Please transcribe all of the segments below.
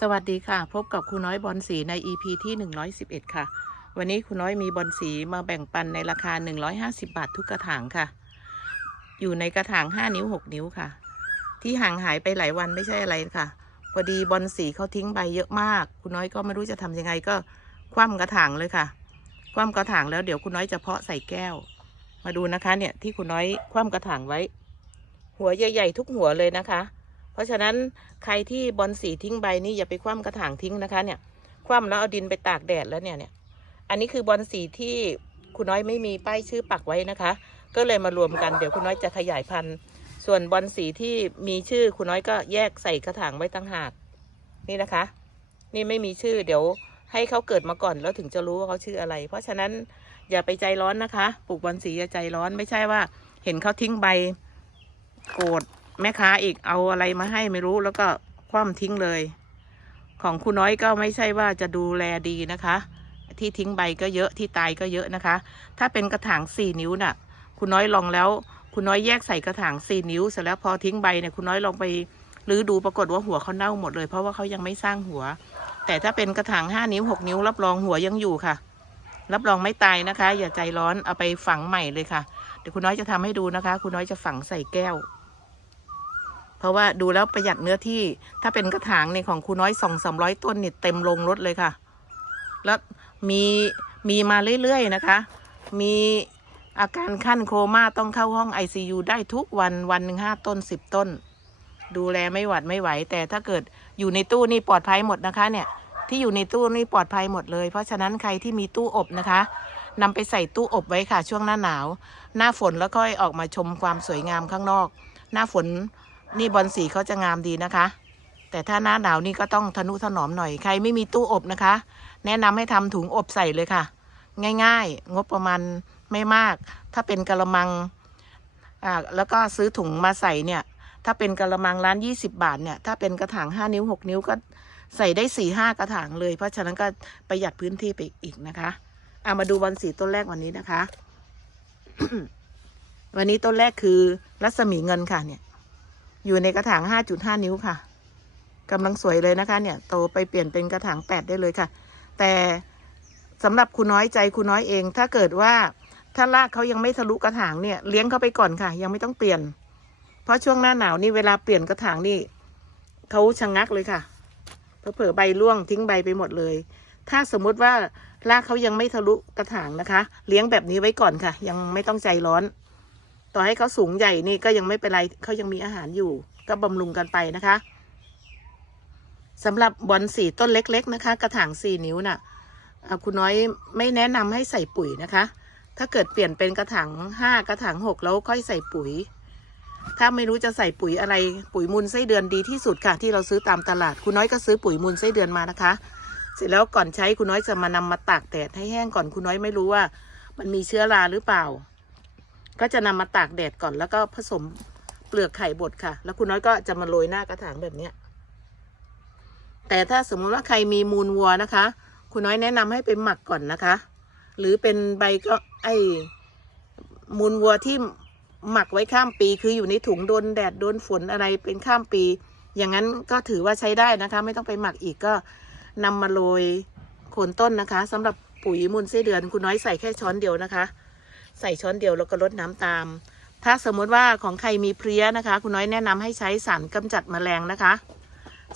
สวัสดีค่ะ พบกับครูน้อยบอลสีใน EP ที่ 111 ค่ะ วันนี้ครูน้อยมีบอลสีมาแบ่งปันในราคา 150 บาททุกกระถางค่ะ อยู่ในกระถาง 5 นิ้ว 6 นิ้วค่ะ ที่ห่างหายไปหลายวันไม่ใช่อะไรค่ะ พอดีบอลสีเขาทิ้งใบเยอะมากครูน้อยก็ไม่รู้จะทำยังไงก็คว่ำกระถางเลยค่ะ คว่ำกระถางแล้วเดี๋ยวครูน้อยจะเพาะใส่แก้ว มาดูนะคะเนี่ยที่ครูน้อยคว่ำกระถางไว้ หัวใหญ่ๆทุกหัวเลยนะคะ เพราะฉะนั้นใครที่บอลสีทิ้งใบนี่อย่าไปคว่ำกระถางทิ้งนะคะเนี่ย คว่ำแล้วเอาดินไปตากแดดแล้วเนี่ยเนี่ย อันนี้คือบอลสีที่คุณน้อยไม่มีป้ายชื่อปักไว้นะคะ ก็เลยมารวมกันเดี๋ยวคุณน้อยจะขยายพันธุ์ ส่วนบอลสีที่มีชื่อคุณน้อยก็แยกใส่กระถางไว้ตั้งหากนี่นะคะ นี่ไม่มีชื่อเดี๋ยวให้เขาเกิดมาก่อนแล้วถึงจะรู้ว่าเขาชื่ออะไร เพราะฉะนั้นอย่าไปใจร้อนนะคะ ปลูกบอลสีอย่าใจร้อนไม่ใช่ว่า เห็นเขาทิ้งใบโกรธ แม่ค้าอีกเอาอะไรมาให้ไม่รู้ แล้วก็คว่ำทิ้งเลย ของคุณน้อยก็ไม่ใช่ว่าจะดูแลดีนะคะ ที่ทิ้งใบก็เยอะที่ตายก็เยอะนะคะ ถ้าเป็นกระถางสี่นิ้วน่ะคุณน้อยลองแล้วคุณน้อยแยกใส่กระถางสี่นิ้วเสร็จแล้วพอทิ้งใบเนี่ยคุณน้อยลองไปรื้อดูปรากฏว่าหัวเขาเน่าหมดเลยเพราะว่าเขายังไม่สร้างหัว แต่ถ้าเป็นกระถางห้านิ้วหกนิ้ว รับรองหัวยังอยู่ค่ะ รับรองไม่ตายนะคะ อย่าใจร้อนเอาไปฝังใหม่เลยค่ะเดี๋ยวคุณน้อยจะทำให้ดูนะคะ คุณน้อยจะฝังใส่แก้ว เพราะว่าดูแล้วประหยัดเนื้อที่ ถ้าเป็นกระถางเนี่ของคุณน้อยสองสามร้อยต้นนี่เต็มลงรถเลยค่ะ แล้วมีมีมาเรื่อยๆนะคะ มีอาการขั้นโคม่าต้องเข้าห้อง ICU ได้ทุกวันวันหนึ่งห้าต้นสิบต้น ดูแลไม่หวัดไม่ไหว แต่ถ้าเกิดอยู่ในตู้นี่ปลอดภัยหมดนะคะเนี่ย ที่อยู่ในตู้นี่ปลอดภัยหมดเลย เพราะฉะนั้นใครที่มีตู้อบนะคะนำไปใส่ตู้อบไว้ค่ะช่วงหน้าหนาว หน้าฝนแล้วค่อยออกมาชมความสวยงามข้างนอก หน้าฝน นี่บอลสีเขาจะงามดีนะคะ แต่ถ้าหน้าหนาวนี่ก็ต้องทนุถนอมหน่อยใครไม่มีตู้อบนะคะ แนะนำให้ทำถุงอบใส่เลยค่ะ ง่ายๆ งบประมาณไม่มาก ถ้าเป็นกระมังอ่าแล้วก็ซื้อถุงมาใส่เนี่ย ถ้าเป็นกระมังร้านยี่สิบาทเนี่ย ถ้าเป็นกระถางห้านิ้วหกนิ้วก็ใส่ได้สี่ห้ากระถางเลย เพราะฉะนั้นก็ประหยัดพื้นที่ไปอีกนะคะเอามาดูบอลสีต้นแรกวันนี้นะคะ วันนี้ต้นแรกคือรัศมีเงินค่ะเนี่ย อยู่ในกระถางห้าจุดห้านิ้วค่ะกำลังสวยเลยนะคะ เนี่ยโตไปเปลี่ยนเป็นกระถางแปดได้เลยค่ะ แต่สำหรับคุณน้อยใจคุณน้อยเอง ถ้าเกิดว่าถ้ารากเขายังไม่ทะลุกระถางเนี่ยเลี้ยงเขาไปก่อนค่ะ ยังไม่ต้องเปลี่ยน เพราะช่วงหน้าหนาวนี่เวลาเปลี่ยนกระถางนี่เขาชะงงักเลยค่ะเผลอใบร่วงทิ้งใบไปหมดเลย ถ้าสมมุติว่ารากเขายังไม่ทะลุกระถางนะคะ เลี้ยงแบบนี้ไว้ก่อนค่ะ ยังไม่ต้องใจร้อน ต่อให้เขาสูงใหญ่นี่ก็ยังไม่เป็นไรเขายังมีอาหารอยู่ ก็บำรุงกันไปนะคะสำหรับบอนสีต้นเล็ก ๆ นะคะ กระถางสี่นิ้วน่ะอ่าคุณน้อยไม่แนะนำให้ใส่ปุ๋ยนะคะ ถ้าเกิดเปลี่ยนเป็นกระถางห้ากระถางหกแล้วค่อยใส่ปุ๋ย ถ้าไม่รู้จะใส่ปุ๋ยอะไรปุ๋ยมูลไส้เดือนดีที่สุดค่ะ ที่เราซื้อตามตลาด คุณน้อยก็ซื้อปุ๋ยมูลไส้เดือนมานะคะ เสร็จแล้วก่อนใช้คุณน้อยจะมานำมาตากแดดให้แห้งก่อนคุณน้อยไม่รู้ว่า มันมีเชื้อราหรือเปล่า ก็จะนำมาตากแดดก่อนแล้วก็ผสมเปลือกไข่บดค่ะ แล้วคุณน้อยก็จะมาโรยหน้ากระถางแบบเนี้ยแต่ถ้าสมมติว่าใครมีมูลวัวนะคะ คุณน้อยแนะนำให้ไปหมักก่อนนะคะ หรือเป็นใบก็ไอมูลวัวที่หมักไว้ข้ามปี คืออยู่ในถุงโดนแดดโดนฝนอะไรเป็นข้ามปี อย่างนั้นก็ถือว่าใช้ได้นะคะ ไม่ต้องไปหมักอีกก็นำมาโรยโคนต้นนะคะสำหรับปุ๋ยมูลไส้เดือนคุณน้อยใส่แค่ช้อนเดียวนะคะ ใส่ช้อนเดียวแล้วก็ลดน้ำตาม ถ้าสมมติว่าของใครมีเพลี้ยนะคะ คุณน้อยแนะนำให้ใช้สารกำจัดแมลงนะคะ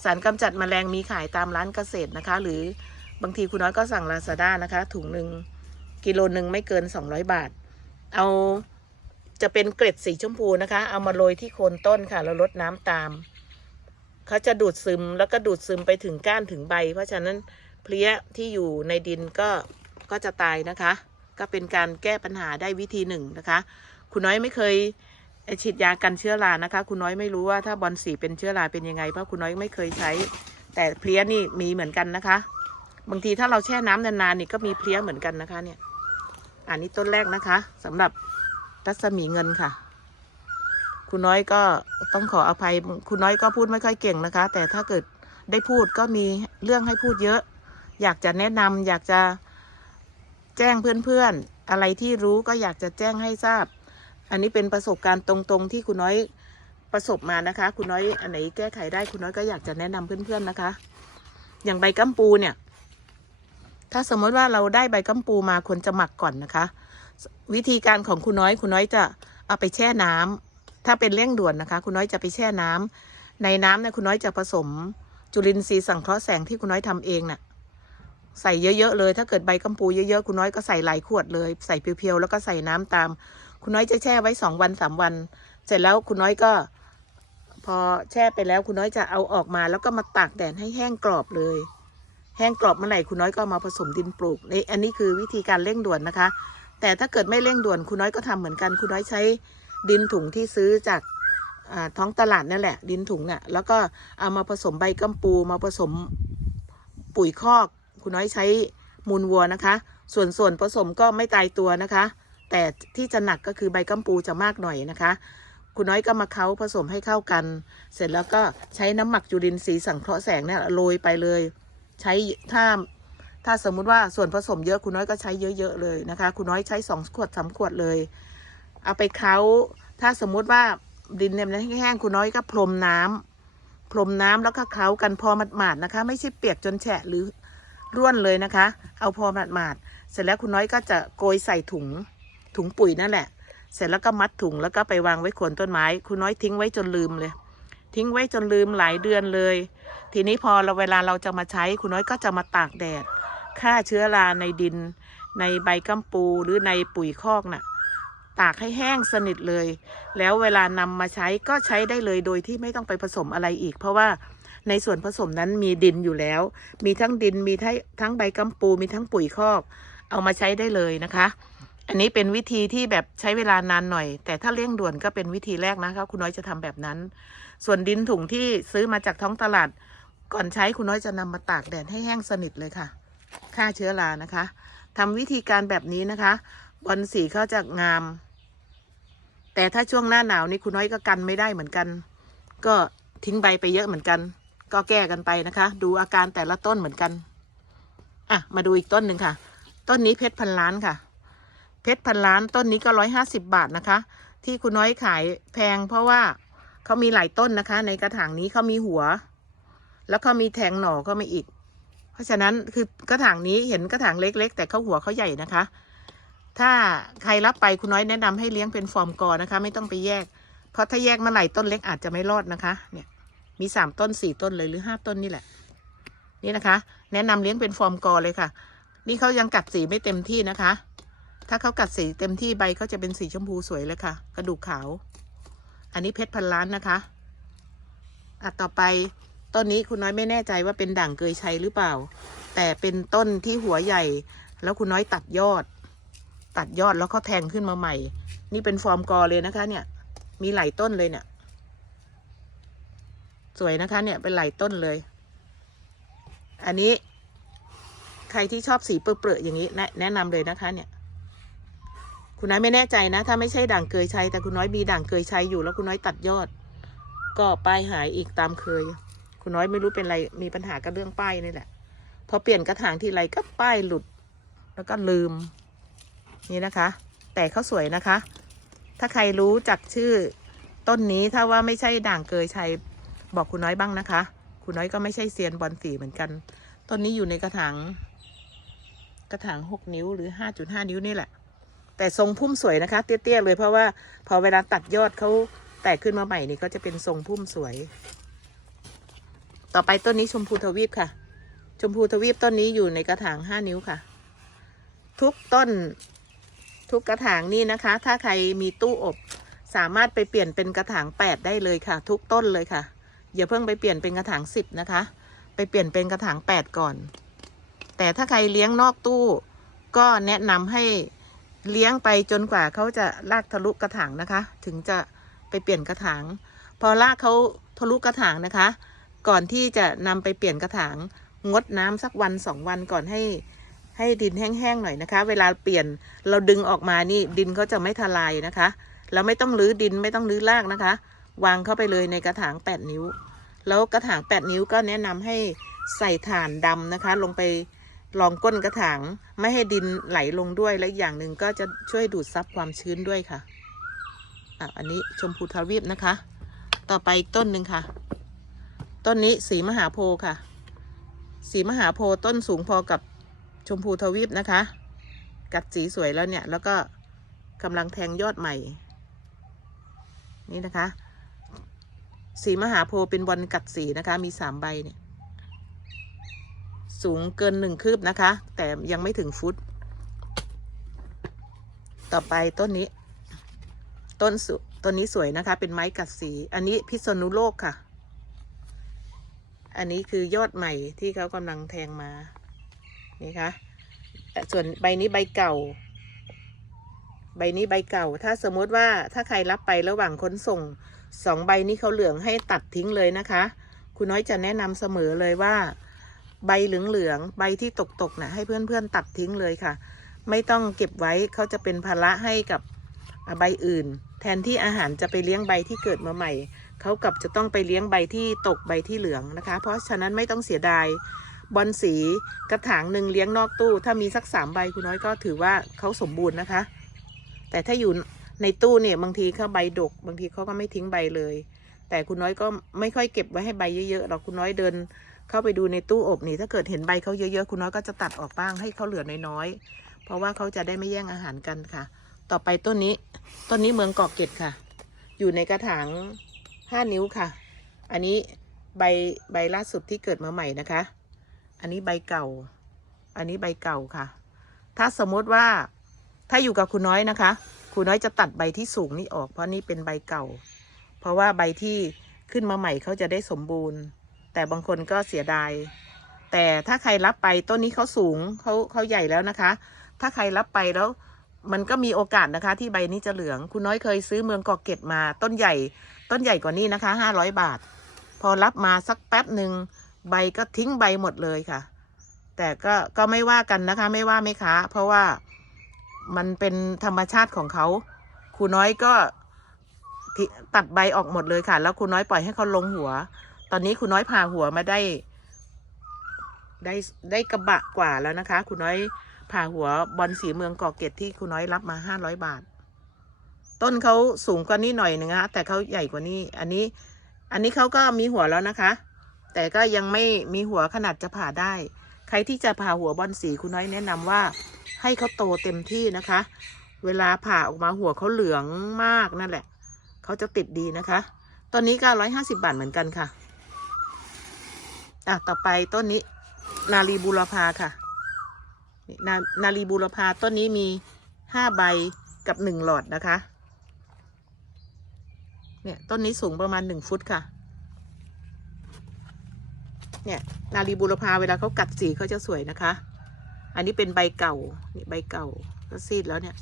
สารกำจัดแมลงมีขายตามร้านเกษตรนะคะ หรือบางทีคุณน้อยก็สั่งลาซาด้านะคะ ถุงหนึ่งกิโลหนึ่งไม่เกิน 200 บาท เอาจะเป็นเกล็ดสีชมพูนะคะ เอามาโรยที่โคนต้นค่ะ แล้วลดน้ำตาม เขาจะดูดซึมแล้วก็ดูดซึมไปถึงก้านถึงใบ เพราะฉะนั้นเพลี้ยที่อยู่ในดินก็ก็จะตายนะคะ ก็เป็นการแก้ปัญหาได้วิธีหนึ่งนะคะ คุณน้อยไม่เคยฉีดยากันเชื้อรานะคะ คุณน้อยไม่รู้ว่าถ้าบอลสีเป็นเชื้อราเป็นยังไงเพราะคุณน้อยไม่เคยใช้ แต่เพลี้ยนี่มีเหมือนกันนะคะ บางทีถ้าเราแช่น้ำนานๆนี่ก็มีเพลี้ยเหมือนกันนะคะเนี่ย อันนี้ต้นแรกนะคะสำหรับรัศมีเงินค่ะ คุณน้อยก็ต้องขออภัย คุณน้อยก็พูดไม่ค่อยเก่งนะคะ แต่ถ้าเกิดได้พูดก็มีเรื่องให้พูดเยอะ อยากจะแนะนำอยากจะ แจ้งเพื่อนๆ อะไรที่รู้ก็อยากจะแจ้งให้ทราบ อันนี้เป็นประสบการณ์ตรงๆ ที่คุณน้อยประสบมานะคะ คุณน้อยอันไหนแก้ไขได้คุณน้อยก็อยากจะแนะนำเพื่อนๆนะคะ อย่างใบกัมปูเนี่ย ถ้าสมมติว่าเราได้ใบกัมปูมาควรจะหมักก่อนนะคะ วิธีการของคุณน้อยคุณน้อยจะเอาไปแช่น้ำถ้าเป็นเร่งด่วนนะคะ คุณน้อยจะไปแช่น้ำในน้ำเนี่ยคุณน้อยจะผสมจุลินทรีย์สังเคราะห์แสงที่คุณน้อยทำเองน่ะ ใส่เยอะๆเลย ถ้าเกิดใบกัมปูเยอะๆคุณน้อยก็ใส่หลายขวดเลย ใส่เพียวๆแล้วก็ใส่น้ำตาม คุณน้อยจะแช่ไว้สองวันสามวัน เสร็จแล้วคุณน้อยก็ พอแช่ไปแล้วคุณน้อยจะเอาออกมา แล้วก็มาตากแดดให้แห้งกรอบเลย แห้งกรอบเมื่อไหร่คุณน้อยก็มาผสมดินปลูกนี่อันนี้คือวิธีการเร่งด่วนนะคะ แต่ถ้าเกิดไม่เร่งด่วนคุณน้อยก็ทำเหมือนกัน คุณน้อยใช้ดินถุงที่ซื้อจากท้องตลาดนั่นแหละ ดินถุงน่ะแล้วก็เอามาผสมใบกัมปูมาผสมปุ๋ยคอก คุณน้อยใช้มูลวัวนะคะ ส่วนส่วนผสมก็ไม่ตายตัวนะคะ แต่ที่จะหนักก็คือใบกัมปูจะมากหน่อยนะคะ คุณน้อยก็มาเค้าผสมให้เข้ากัน เสร็จแล้วก็ใช้น้ำหมักจุลินทรีย์สังเคราะห์แสงเนี่ยโรยไปเลย ใช้ถ้าถ้าสมมุติว่าส่วนผสมเยอะคุณน้อยก็ใช้เยอะๆเลยนะคะ คุณน้อยใช้สองขวดสามขวดเลย เอาไปเค้าถ้าสมมุติว่าดินเนี่ยมันแห้งๆคุณน้อยก็พรมน้ำพรมน้ำแล้วก็เค้ากันพอหมาดๆนะคะ ไม่ใช่เปียกจนแฉะหรือ ร่วนเลยนะคะ เอาพอหมาดๆเสร็จแล้วคุณน้อยก็จะโกยใส่ถุงถุงปุ๋ยนั่นแหละ เสร็จแล้วก็มัดถุงแล้วก็ไปวางไว้โคนต้นไม้ คุณน้อยทิ้งไว้จนลืมเลย ทิ้งไว้จนลืมหลายเดือนเลย ทีนี้พอเราเวลาเราจะมาใช้คุณน้อยก็จะมาตากแดดฆ่าเชื้อราในดิน ในใบกัมปูหรือในปุ๋ยคอกน่ะตากให้แห้งสนิทเลย แล้วเวลานำมาใช้ก็ใช้ได้เลยโดยที่ไม่ต้องไปผสมอะไรอีก เพราะว่า ในส่วนผสมนั้นมีดินอยู่แล้ว มีทั้งดินมีทั้งทั้งใบกัมปูมีทั้งปุ๋ยคอก เอามาใช้ได้เลยนะคะ อันนี้เป็นวิธีที่แบบใช้เวลานานหน่อย แต่ถ้าเร่งด่วนก็เป็นวิธีแรกนะคะคุณน้อยจะทำแบบนั้น ส่วนดินถุงที่ซื้อมาจากท้องตลาด ก่อนใช้คุณน้อยจะนำมาตากแดดให้แห้งสนิทเลยค่ะฆ่าเชื้อรานะคะทำวิธีการแบบนี้นะคะบอลสีเขาจะงาม แต่ถ้าช่วงหน้าหนาวนี่คุณน้อยก็กันไม่ได้เหมือนกัน ก็ทิ้งใบไปเยอะเหมือนกัน ก็แก้กันไปนะคะ ดูอาการแต่ละต้นเหมือนกัน อะ มาดูอีกต้นหนึ่งค่ะ ต้นนี้เพชรพันล้านค่ะ เพชรพันล้านต้นนี้ก็ร้อยห้าสิบบาทนะคะ ที่คุณน้อยขายแพงเพราะว่าเขามีหลายต้นนะคะ ในกระถางนี้เขามีหัว แล้วเขามีแทงหน่อก็มาอีก เพราะฉะนั้นคือกระถางนี้เห็นกระถางเล็ก ๆ แต่เขาหัวเขาใหญ่นะคะ ถ้าใครรับไปคุณน้อยแนะนำให้เลี้ยงเป็นฟอร์มกอนะคะ ไม่ต้องไปแยก เพราะถ้าแยกเมื่อไหร่ต้นเล็กอาจจะไม่รอดนะคะ เนี่ย มีสามต้นสี่ต้นเลยหรือห้าต้นนี่แหละ นี่นะคะ แนะนำเลี้ยงเป็นฟอร์มกอเลยค่ะ นี่เขายังกัดสีไม่เต็มที่นะคะ ถ้าเขากัดสีเต็มที่ใบเขาจะเป็นสีชมพูสวยเลยค่ะ กระดูกขาว อันนี้เพชรพันล้านนะคะอะต่อไปต้นนี้คุณน้อยไม่แน่ใจว่าเป็นด่างเกยชัยหรือเปล่า แต่เป็นต้นที่หัวใหญ่ แล้วคุณน้อยตัดยอด ตัดยอดแล้วเขาแทงขึ้นมาใหม่ นี่เป็นฟอร์มกอเลยนะคะ เนี่ย มีหลายต้นเลยเนี่ย สวยนะคะ เนี่ยเป็นไหลต้นเลย อันนี้ ใครที่ชอบสีเปรอะๆอย่างนี้แนะแนะนำเลยนะคะ เนี่ย คุณน้อยไม่แน่ใจนะ ถ้าไม่ใช่ด่างเกยชัยแต่คุณน้อยมีด่างเกยชัยอยู่แล้วคุณน้อยตัดยอด ก็ป้ายหายอีกตามเคย คุณน้อยไม่รู้เป็นไรมีปัญหากับเรื่องป้ายนี่แหละพอเปลี่ยนกระถางทีไรก็ป้ายหลุด แล้วก็ลืม นี่นะคะ แต่เขาสวยนะคะ ถ้าใครรู้จักชื่อต้นนี้ถ้าว่าไม่ใช่ด่างเกยชัย บอกคุณน้อยบ้างนะคะ คุณน้อยก็ไม่ใช่เซียนบอลสีเหมือนกัน ต้นนี้อยู่ในกระถาง กระถางหกนิ้วหรือห้าจุดห้านิ้วนี่แหละ แต่ทรงพุ่มสวยนะคะ เตี้ยๆเลยเพราะว่าพอเวลาตัดยอดเขาแตกขึ้นมาใหม่นี่ก็จะเป็นทรงพุ่มสวย ต่อไปต้นนี้ชมพูทวีปค่ะ ชมพูทวีปต้นนี้อยู่ในกระถางห้านิ้วค่ะ ทุกต้นทุกกระถางนี่นะคะ ถ้าใครมีตู้อบ สามารถไปเปลี่ยนเป็นกระถางแปดได้เลยค่ะ ทุกต้นเลยค่ะ อย่าเพิ่งไปเปลี่ยนเป็นกระถางสิบนะคะ ไปเปลี่ยนเป็นกระถางแปดก่อน แต่ถ้าใครเลี้ยงนอกตู้ ก็แนะนำให้เลี้ยงไปจนกว่าเขาจะลากทะลุกระถางนะคะ ถึงจะไปเปลี่ยนกระถาง พอลากเขาทะลุกระถางนะคะ ก่อนที่จะนำไปเปลี่ยนกระถาง งดน้ำสักวันสองวันก่อนให้ให้ดินแห้งๆหน่อยนะคะ เวลาเปลี่ยนเราดึงออกมานี่ดินเขาจะไม่ทลายนะคะแล้วไม่ต้องรื้อดินไม่ต้องรื้อรากนะคะ วางเข้าไปเลยในกระถางแปดนิ้ว แล้วกระถางแปดนิ้วก็แนะนำให้ใส่ถ่านดำนะคะ ลงไปรองก้นกระถางไม่ให้ดินไหลลงด้วยและอีกอย่างหนึ่งก็จะช่วยดูดซับความชื้นด้วยค่ะอะ อันนี้ชมพูทวีปนะคะ ต่อไปต้นหนึ่งค่ะ ต้นนี้สีมหาโพธิ์ค่ะ สีมหาโพธิ์ต้นสูงพอกับชมพูทวีปนะคะ กัดสีสวยแล้วเนี่ย แล้วก็กำลังแทงยอดใหม่ นี่นะคะ สีมหาโพเป็นบอลกัดสีนะคะ มีสามใบเนี่ย สูงเกินหนึ่งคืบนะคะ แต่ยังไม่ถึงฟุต ต่อไปต้นนี้ ต้นสุต้นนี้สวยนะคะ เป็นไม้กัดสี อันนี้พิษณุโลกค่ะ อันนี้คือยอดใหม่ที่เขากำลังแทงมา นี่คะแต่ส่วนใบนี้ใบเก่าใบนี้ใบเก่า ถ้าสมมติว่าถ้าใครรับไประหว่างขนส่ง สองใบนี้เขาเหลืองให้ตัดทิ้งเลยนะคะ คุณน้อยจะแนะนำเสมอเลยว่า ใบเหลืองๆใบที่ตกๆนะ่ะให้เพื่อนๆตัดทิ้งเลยค่ะ ไม่ต้องเก็บไว้เขาจะเป็นภาระให้กับใบอื่น แทนที่อาหารจะไปเลี้ยงใบที่เกิดมาใหม่เขากลับจะต้องไปเลี้ยงใบที่ตกใบที่เหลืองนะคะ เพราะฉะนั้นไม่ต้องเสียดายบอลสีกระถางหนึ่งเลี้ยงนอกตู้ ถ้ามีสักสามใบคุณน้อยก็ถือว่าเขาสมบูรณ์นะคะ แต่ถ้าอยู่ ในตู้เนี่ยบางทีเขาใบดก บางทีเขาก็ไม่ทิ้งใบเลย แต่คุณน้อยก็ไม่ค่อยเก็บไว้ให้ใบเยอะๆหรอกคุณน้อยเดิน เข้าไปดูในตู้อบนี่ถ้าเกิดเห็นใบเขาเยอะๆคุณน้อยก็จะตัดออกบ้างให้เขาเหลือน้อยๆเพราะว่าเขาจะได้ไม่แย่งอาหารกันค่ะ ต่อไปต้นนี้ต้นนี้เมืองเกาะเกร็ดค่ะ อยู่ในกระถางห้านิ้วค่ะ อันนี้ใบใบล่าสุดที่เกิดมาใหม่นะคะ อันนี้ใบเก่า อันนี้ใบเก่าค่ะ ถ้าสมมติว่าถ้าอยู่กับคุณน้อยนะคะ คุณน้อยจะตัดใบที่สูงนี่ออก เพราะนี่เป็นใบเก่า เพราะว่าใบที่ขึ้นมาใหม่เขาจะได้สมบูรณ์ แต่บางคนก็เสียดาย แต่ถ้าใครรับไปต้นนี้เขาสูงเขาเขาใหญ่แล้วนะคะ ถ้าใครรับไปแล้วมันก็มีโอกาสนะคะ ที่ใบนี้จะเหลือง คุณน้อยเคยซื้อเมืองกาะเก็ดมา ต้นใหญ่ ต้นใหญ่กว่านี้นะคะห้าร้อยบาท พอรับมาสักแป๊บหนึ่งใบก็ทิ้งใบหมดเลยค่ะ แต่ก็ก็ไม่ว่ากันนะคะ ไม่ว่าไม่ค้า เพราะว่า มันเป็นธรรมชาติของเขาครูน้อยก็ตัดใบออกหมดเลยค่ะ แล้วครูน้อยปล่อยให้เขาลงหัว ตอนนี้ครูน้อยผ่าหัวมาได้ ได้ได้กระบะกว่าแล้วนะคะครูน้อยผ่าหัวบอลสีเมืองเกาะเกร็ดที่ครูน้อยรับมาห้าร้อยบาท ต้นเขาสูงกว่านี้หน่อยนึงนะแต่เขาใหญ่กว่านี้ อันนี้ อันนี้เขาก็มีหัวแล้วนะคะ แต่ก็ยังไม่มีหัวขนาดจะผ่าได้ ใครที่จะผ่าหัวบอลสีคุณน้อยแนะนำว่า ให้เขาโตเต็มที่นะคะ เวลาผ่าออกมาหัวเขาเหลืองมากนั่นแหละ เขาจะติดดีนะคะ ต้นนี้ก็ร้อยห้าสิบาทเหมือนกันค่ะ อะ ต่อไปต้นนี้ นาลีบูรพาค่ะนี่นานาลีบูรพาต้นนี้มีห้าใบกับหนึ่งหลอดนะคะ เนี่ยต้นนี้สูงประมาณหนึ่งฟุตค่ะ เนี่ยนาลีบูรพาเวลาเขากัดสีเขาจะสวยนะคะ อันนี้เป็นใบเก่านี่ใบเก่าก็ซีดแล้วเนี่ย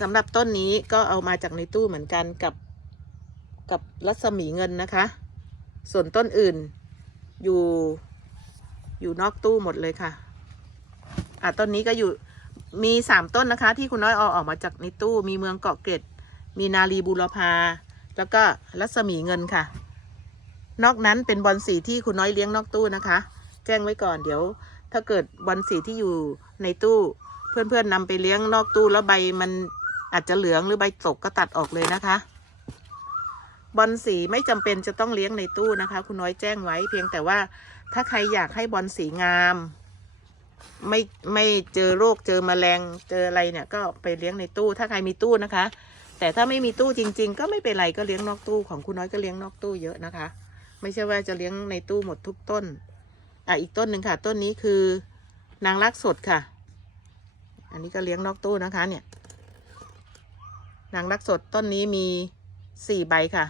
สำหรับต้นนี้ก็เอามาจากในตู้เหมือนกันกับกับรัศมีเงินนะคะ ส่วนต้นอื่นอยู่อยู่นอกตู้หมดเลยค่ะ อะต้นนี้ก็อยู่มีสามต้นนะคะ ที่คุณน้อยเอาออกมาจากในตู้ มีเมืองเกาะเกร็ด มีนาลีบูรพา แล้วก็รัศมีเงินค่ะ นอกนั้นเป็นบอลสีที่คุณน้อยเลี้ยงนอกตู้นะคะ แจ้งไว้ก่อนเดี๋ยว ถ้าเกิดบอลสีที่อยู่ในตู้ เพื่อนๆนำไปเลี้ยงนอกตู้แล้วใบมันอาจจะเหลืองหรือใบตกก็ตัดออกเลยนะคะบอลสีไม่จำเป็นจะต้องเลี้ยงในตู้นะคะ คุณน้อยแจ้งไว้ เพียงแต่ว่าถ้าใครอยากให้บอลสีงาม ไม่ไม่เจอโรคเจอแมลงเจออะไรเนี่ย ก็ไปเลี้ยงในตู้ ถ้าใครมีตู้นะคะ แต่ถ้าไม่มีตู้จริง ๆ ก็ไม่เป็นไรก็เลี้ยงนอกตู้ของคุณน้อยก็เลี้ยงนอกตู้เยอะนะคะ ไม่ใช่ว่าจะเลี้ยงในตู้หมดทุกต้น อะอีกต้นหนึ่งค่ะ ต้นนี้คือนางรักสดค่ะ อันนี้ก็เลี้ยงนอกตู้นะคะเนี่ย นางรักสดต้นนี้มีสี่ใบค่ะ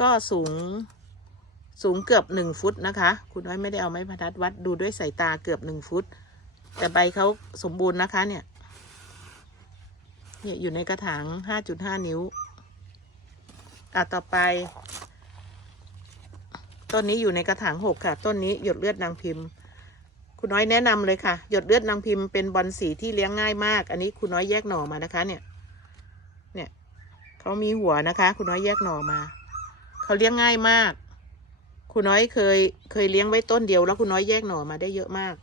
ก็สูงสูงเกือบหนึ่งฟุตนะคะ คุณน้อยไม่ได้เอาไม้บรรทัดวัดดูด้วยสายตาเกือบหนึ่งฟุต แต่ใบเขาสมบูรณ์นะคะเนี่ยเนี่ยอยู่ในกระถางห้าจุดห้านิ้ว อะ ต่อไป ต้นนี้อยู่ในกระถางหกค่ะ ต้นนี้หยดเลือดนางพิมพ์ คุณน้อยแนะนำเลยค่ะ หยดเลือดนางพิมพ์เป็นบอลสีที่เลี้ยงง่ายมาก อันนี้คุณน้อยแยกหน่อมานะคะ เนี่ย เนี่ยเขามีหัวนะคะ คุณน้อยแยกหน่อมาเขาเลี้ยงง่ายมาก คุณน้อยเคย เคยเลี้ยงไว้ต้นเดียวแล้วคุณน้อยแยกหน่อมาได้เยอะมาก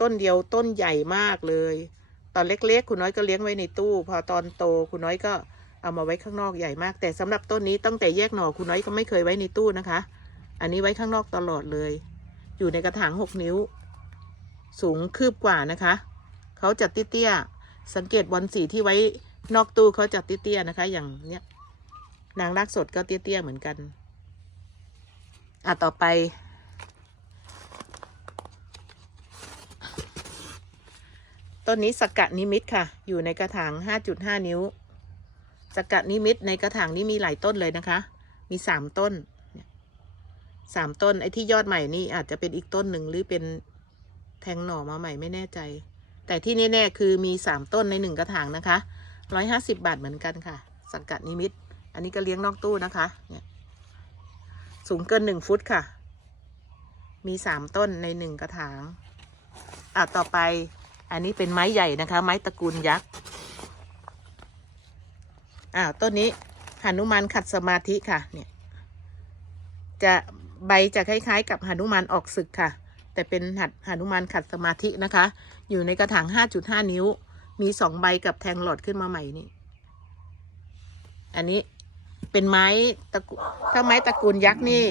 ต้นเดียวต้นใหญ่มากเลย ตอนเล็กๆ คุณน้อยก็เลี้ยงไว้ในตู้ พอตอนโต คุณน้อยก็เอามาไว้ข้างนอกใหญ่มาก แต่สำหรับต้นนี้ตั้งแต่แยกหน่อคุณน้อยก็ไม่เคยไว้ในตู้นะคะ อันนี้ไว้ข้างนอกตลอดเลย อยู่ในกระถางหกนิ้ว สูงคืบกว่านะคะ เขาจะเตี้ยๆสังเกตบอลสีที่ไว้นอกตู้เขาจะเตี้ยๆนะคะ อย่างเนี้ยนางรักสดก็เตี้ยๆเหมือนกัน อะต่อไป ต้นนี้สกัดนิมิตค่ะ อยู่ในกระถาง 5.5 นิ้ว สกัดนิมิตในกระถางนี้มีหลายต้นเลยนะคะ มีสามต้น สามต้นไอ้ที่ยอดใหม่นี่อาจจะเป็นอีกต้นหนึ่งหรือเป็นแทงหน่อมาใหม่ไม่แน่ใจ แต่ที่แน่ๆคือมีสามต้นในหนึ่งกระถางนะคะร้อยห้าสิบบาทเหมือนกันค่ะ สังกัดนิมิต อันนี้ก็เลี้ยงนอกตู้นะคะเนี่ยสูงเกินหนึ่งฟุตค่ะ มีสามต้นในหนึ่งกระถางอะต่อไปอันนี้เป็นไม้ใหญ่นะคะ ไม้ตระกูลยักษ์อ่าต้นนี้หนุมานขัดสมาธิค่ะ เนี่ย จะ ใบจะคล้ายๆ กับหนุมานออกศึกค่ะ แต่เป็นหัดหนุมานขัดสมาธินะคะ อยู่ในกระถาง 5.5 นิ้ว มีสองใบกับแทงหลอดขึ้นมาใหม่นี่ อันนี้เป็นไม้ตะกถ้าไม้ตระกูลยักษ์นี่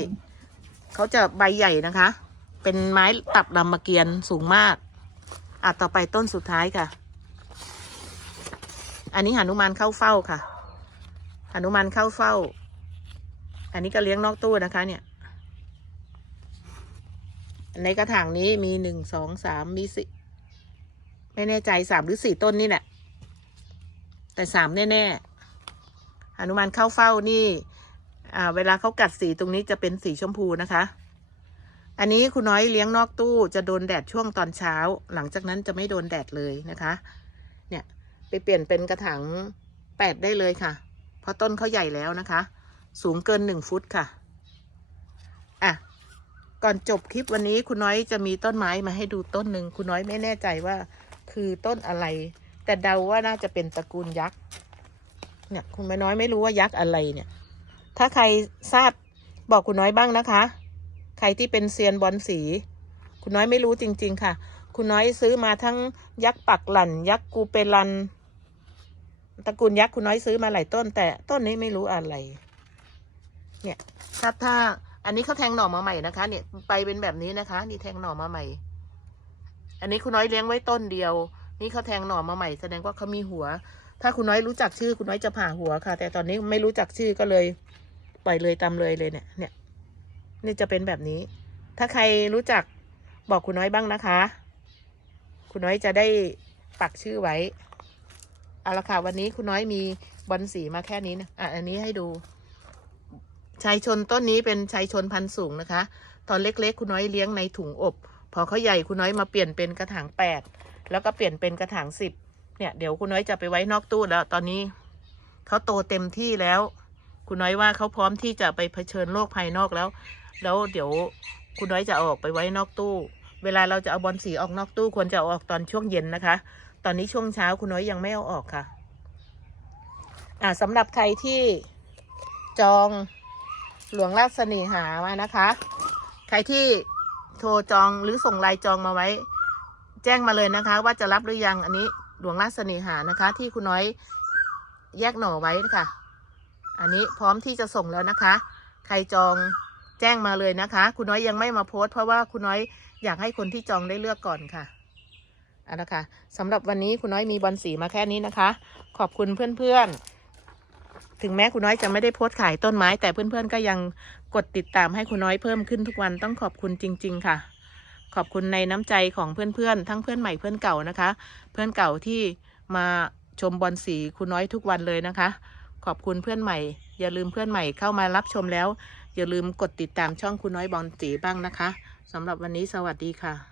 เขาจะใบใหญ่นะคะ เป็นไม้ตับลำมะเกียนสูงมาก อะต่อไปต้นสุดท้ายค่ะ อันนี้หนุมานเข้าเฝ้าค่ะหนุมานเข้าเฝ้า อันนี้ก็เลี้ยงนอกตู้นะคะเนี่ย ในกระถางนี้มีหนึ่งสองสามมีสี่ไม่แน่ใจสามหรือสี่ต้นนี่แหละแต่สามแน่ๆหนุมานเข้าเฝ้านี่เวลาเขากัดสีตรงนี้จะเป็นสีชมพูนะคะ อันนี้คุณน้อยเลี้ยงนอกตู้จะโดนแดดช่วงตอนเช้า หลังจากนั้นจะไม่โดนแดดเลยนะคะ เนี่ยไปเปลี่ยนเป็นกระถางแปดได้เลยค่ะ เพราะต้นเขาใหญ่แล้วนะคะ สูงเกินหนึ่งฟุตค่ะ อะ ก่อนจบคลิปวันนี้คุณน้อยจะมีต้นไม้มาให้ดูต้นหนึ่งคุณน้อยไม่แน่ใจว่า คือต้นอะไร แต่เดาว่าน่าจะเป็นตระกูลยักษ์เนี่ยคุณแม่น้อยไม่รู้ว่ายักษ์อะไรเนี่ย ถ้าใครทราบบอกคุณน้อยบ้างนะคะ ใครที่เป็นเซียนบอลสี คุณน้อยไม่รู้จริง ๆ ค่ะ คุณน้อยซื้อมาทั้งยักษ์ปักหลันยักษ์กูเปรันตระกูลยักษ์คุณน้อยซื้อมาหลายต้น แต่ต้นนี้ไม่รู้อะไร เนี่ยถ้าถ้า อันนี้เขาแทงหน่อมาใหม่นะคะ เนี่ยไปเป็นแบบนี้นะคะ นี่แทงหน่อมาใหม่ อันนี้คุณน้อยเลี้ยงไว้ต้นเดียว นี่เขาแทงหน่อมาใหม่ แสดงว่าเขามีหัว ถ้าคุณน้อยรู้จักชื่อคุณน้อยจะผ่าหัวค่ะ แต่ตอนนี้ไม่รู้จักชื่อก็เลย ปล่อยเลยตามเลยเลยเนี่ย เนี่ย นี่จะเป็นแบบนี้ ถ้าใครรู้จักบอกคุณน้อยบ้างนะคะ คุณน้อยจะได้ปักชื่อไว้เอาละค่ะวันนี้คุณน้อยมีบอลสีมาแค่นี้นะอะอันนี้ให้ดู ชายชนต้นนี้เป็นชายชนพันธุ์สูงนะคะ ตอนเล็กๆ คุณน้อยเลี้ยงในถุงอบ พอเขาใหญ่คุณน้อยมาเปลี่ยนเป็นกระถางแปดแล้วก็เปลี่ยนเป็นกระถางสิบเนี่ยเดี๋ยวคุณน้อยจะไปไว้นอกตู้แล้ว ตอนนี้เขาโตเต็มที่แล้ว คุณน้อยว่าเขาพร้อมที่จะไปเผชิญโลกภายนอกแล้ว แล้วเดี๋ยวคุณน้อยจะออกไปไว้นอกตู้ เวลาเราจะเอาบอลสีออกนอกตู้ควรจะออกตอนช่วงเย็นนะคะ ตอนนี้ช่วงเช้าคุณน้อยยังไม่เอาออกค่ะ อ่าสำหรับใครที่จอง หลวงราชเสน่หามานะคะ ใครที่โทรจองหรือส่งไลน์จองมาไว้ แจ้งมาเลยนะคะ ว่าจะรับหรือยังอันนี้หลวงราชเสน่หานะคะ ที่คุณน้อยแยกหน่อไว้ค่ะ อันนี้พร้อมที่จะส่งแล้วนะคะ ใครจองแจ้งมาเลยนะคะ คุณน้อยยังไม่มาโพสต์เพราะว่าคุณน้อยอยากให้คนที่จองได้เลือกก่อนค่ะเอาละค่ะสำหรับวันนี้คุณน้อยมีบอลสีมาแค่นี้นะคะ ขอบคุณเพื่อนๆ ถึงแม้คุณน้อยจะไม่ได้โพสต์ขายต้นไม้ แต่เพื่อนๆก็ยังกดติดตามให้คุณน้อยเพิ่มขึ้นทุกวันต้องขอบคุณจริง ๆ ค่ะ ขอบคุณในน้ำใจของเพื่อนๆ ทั้งเพื่อนใหม่เพื่อนเก่านะคะ เพื่อนเก่าที่มาชมบอลสีคุณน้อยทุกวันเลยนะคะ ขอบคุณเพื่อนใหม่ อย่าลืมเพื่อนใหม่เข้ามารับชมแล้ว อย่าลืมกดติดตามช่องคุณน้อยบอลสีบ้างนะคะสำหรับวันนี้สวัสดีค่ะ